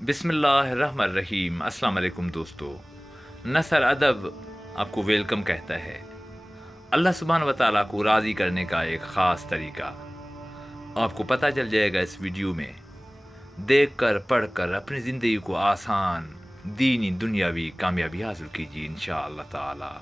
बिस्मिल्लाहिर्रहमानिर्रहीम। अस्सलाम वालेकुम दोस्तों। नसर अदब आपको वेलकम कहता है। अल्लाह सुब्हान व तआला को राज़ी करने का एक ख़ास तरीका आपको पता चल जाएगा इस वीडियो में। देखकर पढ़कर अपनी ज़िंदगी को आसान दीनी दुनियावी कामयाबी हासिल कीजिए इंशाअल्लाह ताला।